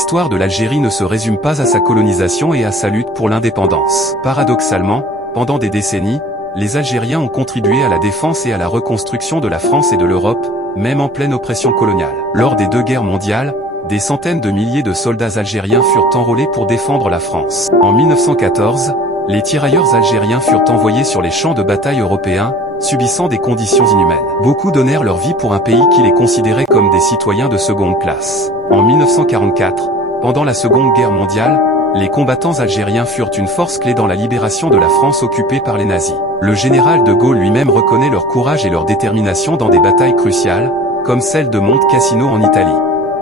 L'histoire de l'Algérie ne se résume pas à sa colonisation et à sa lutte pour l'indépendance. Paradoxalement, pendant des décennies, les Algériens ont contribué à la défense et à la reconstruction de la France et de l'Europe, même en pleine oppression coloniale. Lors des deux guerres mondiales, des centaines de milliers de soldats algériens furent enrôlés pour défendre la France. En 1914, les tirailleurs algériens furent envoyés sur les champs de bataille européens, subissant des conditions inhumaines. Beaucoup donnèrent leur vie pour un pays qui les considérait comme des citoyens de seconde classe. En 1944, pendant la Seconde Guerre mondiale, les combattants algériens furent une force clé dans la libération de la France occupée par les nazis. Le général de Gaulle lui-même reconnaît leur courage et leur détermination dans des batailles cruciales, comme celle de Monte Cassino en Italie.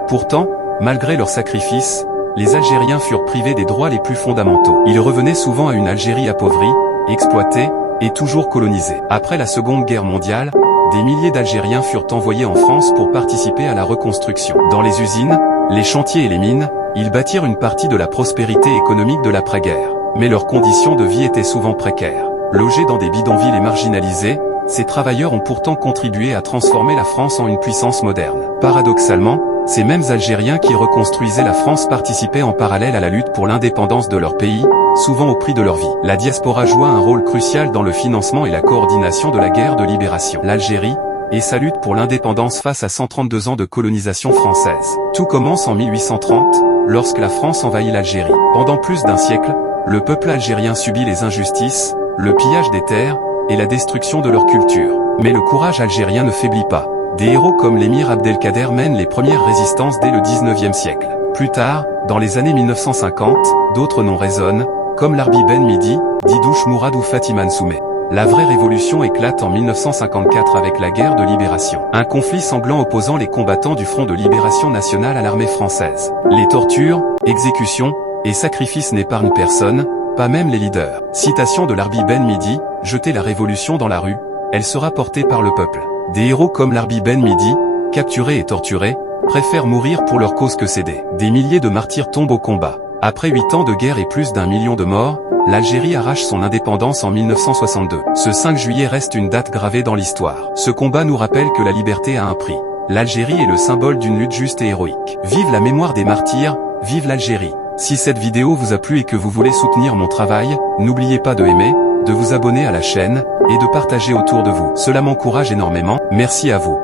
Pourtant, malgré leurs sacrifices, les Algériens furent privés des droits les plus fondamentaux. Ils revenaient souvent à une Algérie appauvrie, exploitée, et toujours colonisée. Après la Seconde Guerre mondiale, des milliers d'Algériens furent envoyés en France pour participer à la reconstruction. Dans les usines, les chantiers et les mines, ils bâtirent une partie de la prospérité économique de l'après-guerre. Mais leurs conditions de vie étaient souvent précaires. Logés dans des bidonvilles et marginalisés, ces travailleurs ont pourtant contribué à transformer la France en une puissance moderne. Paradoxalement, ces mêmes Algériens qui reconstruisaient la France participaient en parallèle à la lutte pour l'indépendance de leur pays, souvent au prix de leur vie. La diaspora joua un rôle crucial dans le financement et la coordination de la guerre de libération. L'Algérie, et sa lutte pour l'indépendance face à 132 ans de colonisation française. Tout commence en 1830, lorsque la France envahit l'Algérie. Pendant plus d'un siècle, le peuple algérien subit les injustices, le pillage des terres, et la destruction de leur culture. Mais le courage algérien ne faiblit pas. Des héros comme l'émir Abdelkader mènent les premières résistances dès le 19e siècle. Plus tard, dans les années 1950, d'autres noms résonnent, comme l'Arbi Ben Midi, Didouche Mourad ou Fatima Nsoumeh. La vraie révolution éclate en 1954 avec la guerre de libération. Un conflit sanglant opposant les combattants du Front de libération nationale à l'armée française. Les tortures, exécutions et sacrifices n'épargnent personne, pas même les leaders. Citation de l'Arbi Ben Midi, « Jetez la révolution dans la rue, elle sera portée par le peuple ». Des héros comme l'Arbi Ben Midi, capturés et torturés, préfèrent mourir pour leur cause que céder. Des milliers de martyrs tombent au combat. Après 8 ans de guerre et plus d'1 million de morts, l'Algérie arrache son indépendance en 1962. Ce 5 juillet reste une date gravée dans l'histoire. Ce combat nous rappelle que la liberté a un prix. L'Algérie est le symbole d'une lutte juste et héroïque. Vive la mémoire des martyrs, vive l'Algérie. Si cette vidéo vous a plu et que vous voulez soutenir mon travail, n'oubliez pas de aimer, de vous abonner à la chaîne, et de partager autour de vous. Cela m'encourage énormément, merci à vous.